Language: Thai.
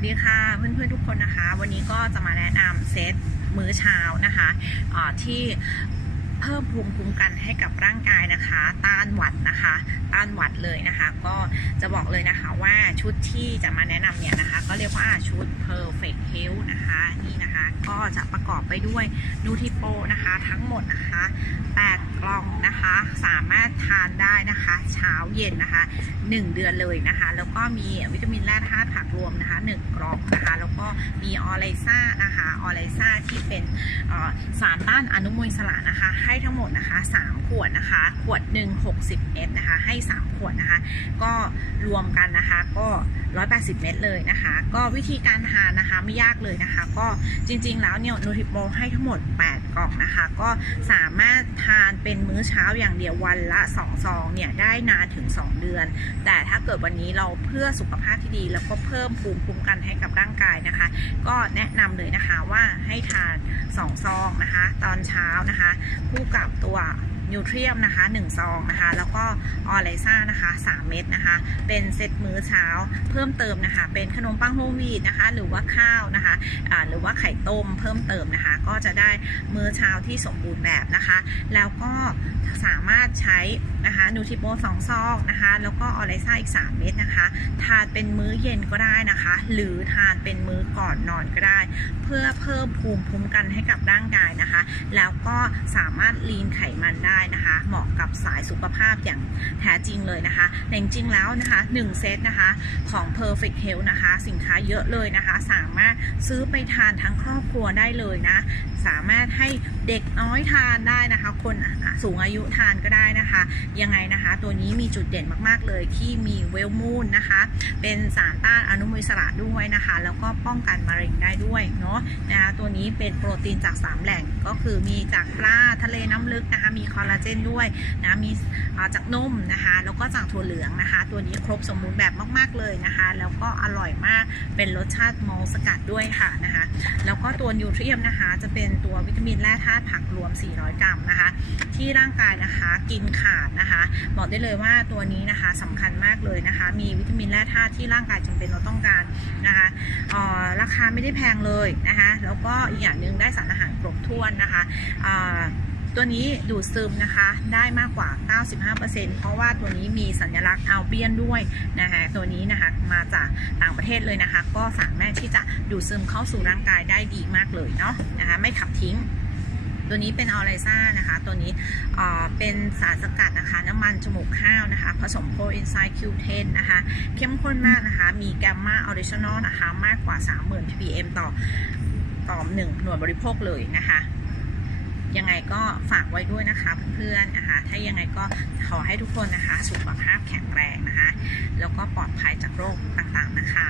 สดีค่ะเพื่อนๆทุกคนนะคะ วันนี้ก็จะมาแนะนำเซตมื้อเช้านะคะที่เพิ่มภูมิคุ้มกันให้กับร่างกายนะคะ ต้านหวัดนะคะ ต้านหวัดเลยนะคะ ก็จะบอกเลยนะคะว่าชุดที่จะมาแนะนำเนี่ยนะคะ ก็เรียกว่าชุด perfect health นะคะนี่นะคะก็จะประกอบไปด้วยนูทิโปนะคะ ทั้งหมดนะคะ 8 กล่องนะคะ สามารถทานได้นะคะ เช้าเย็นนะคะ 1 เดือนเลยนะคะ แล้วก็มีวิตามินแร่ธาตุผักรวมนะคะ 1 กล่องนะคะ แล้วก็มีออไลซ่านะคะออไลซ่าที่เป็นสารต้านอนุมูลอิสระนะคะ ให้ทั้งหมดนะคะ 3 ขวดนะคะ ขวดหนึ่ง60 เม็ดนะคะ ให้ 3 ขวดนะคะ ก็รวมกันนะคะก็ 180 เม็ดเลยนะคะ ก็วิธีการทานนะคะไม่ยากเลยนะคะ ก็จริงๆแล้วเนี่ยนูทริโปให้ทั้งหมด 8 กล่องนะคะ ก็สามารถทานเป็นมื้อเช้าอย่างเดียววันละ 2 ซองเนี่ยได้นานถึง 2 เดือน แต่ถ้าเกิดวันนี้เราเพื่อสุขภาพที่ดี แล้วก็เพิ่มภูมิคุ้มกันให้กับร่างกายนะคะ ก็แนะนำเลยนะคะว่าให้ทาน 2 ซองนะคะ ตอนเช้านะคะคู่กับตัวนิวเทรียมนะคะ1ซองนะคะ แล้วก็ออไลซ่านะคะ 3 เม็ดนะคะ เป็นเซตมื้อเช้าเพิ่มเติมนะคะ เป็นขนมปังโฮมวีดนะคะ หรือว่าข้าวนะคะอ่าหรือว่าไข่ต้มเพิ่มเติมนะคะ ก็จะได้มื้อเช้าที่สมบูรณ์แบบนะคะ แล้วก็สามารถใช้นะคะนูทิโปสองซองนะคะ แล้วก็ออไลซ่าอีก 3 เม็ดนะคะ ทานเป็นมื้อเย็นก็ได้นะคะ หรือทานเป็นมื้อก่อนนอนก็ได้ เพื่อเพิ่มภูมิคุ้มกันให้กับร่างกายนะคะ แล้วก็สามารถลีนไขมันได้นะคะ เหมาะกับสายสุขภาพอย่างแท้จริงเลยนะคะแต่จริงแล้วนะคะ 1 เซตนะคะของ Perfect Health นะคะ สินค้าเยอะเลยนะคะ สามารถซื้อไปทานทั้งครอบครัวได้เลยนะ สามารถให้เด็กน้อยทานได้นะคะ คนสูงอายุทานก็ได้นะคะ ยังไงนะคะ ตัวนี้มีจุดเด่นมากๆเลยที่มีเวลมูนนะคะ เป็นสารต้านอนุมูลอิสระด้วยนะคะ แล้วก็ป้องกันมะเร็งได้ด้วยเนาะนะคะตัวนี้เป็นโปรตีนจาก 3 แหล่งก็คือมีจากปลาทะเลน้ำลึกนะคะ มีคอลลาเจนด้วยนะมีจากนมนะคะ แล้วก็จากถั่วเหลืองนะคะ ตัวนี้ครบสมบูรณ์แบบมาก ๆเลยนะคะ แล้วก็อร่อยมากเป็นรสชาติมอลสกัดด้วยค่ะนะคะแล้วก็ตัวนิวเทรียมนะคะ จะเป็นตัววิตามินแร่ธาตุผักรวม 400 กรัมนะคะ ที่ร่างกายนะคะกินขาดนะคะบอกได้เลยว่าตัวนี้นะคะสำคัญมากเลยนะคะ มีวิตามินแร่ธาตุที่ร่างกายจำเป็นเราต้องการนะคะออราคาไม่ได้แพงเลยนะคะแล้วก็อีกอย่างหนึ่งได้สารอาหารครบถ้วนนะคะตัวนี้ดูดซึมนะคะได้มากกว่า 95%เพราะว่าตัวนี้มีสัญลักษณ์อัลเบียนด้วยนะคะตัวนี้นะคะมาจากต่างประเทศเลยนะคะ ก็สามารถที่จะดูดซึมเข้าสู่ร่างกายได้ดีมากเลยเนาะนะคะไม่ขับทิ้ง ตัวนี้เป็นออไลซ่านะคะ ตัวนี้เป็นสารสกัดนะคะ น้ำมันจมูกข้าวนะคะ ผสมโคเอนไซม์ Q10 นะคะ เข้มข้นมากนะคะ มีแกมมาออริจินอลนะคะ มากกว่า 30,000 ppm ต่อต่อหนึ่งหน่วยบริโภคเลยนะคะ ยังไงก็ฝากไว้ด้วยนะคะเพื่อนๆนะคะ ถ้ายังไงก็ขอให้ทุกคนนะคะ สุขภาพแข็งแรงนะคะ แล้วก็ปลอดภัยจากโรคต่างๆนะคะ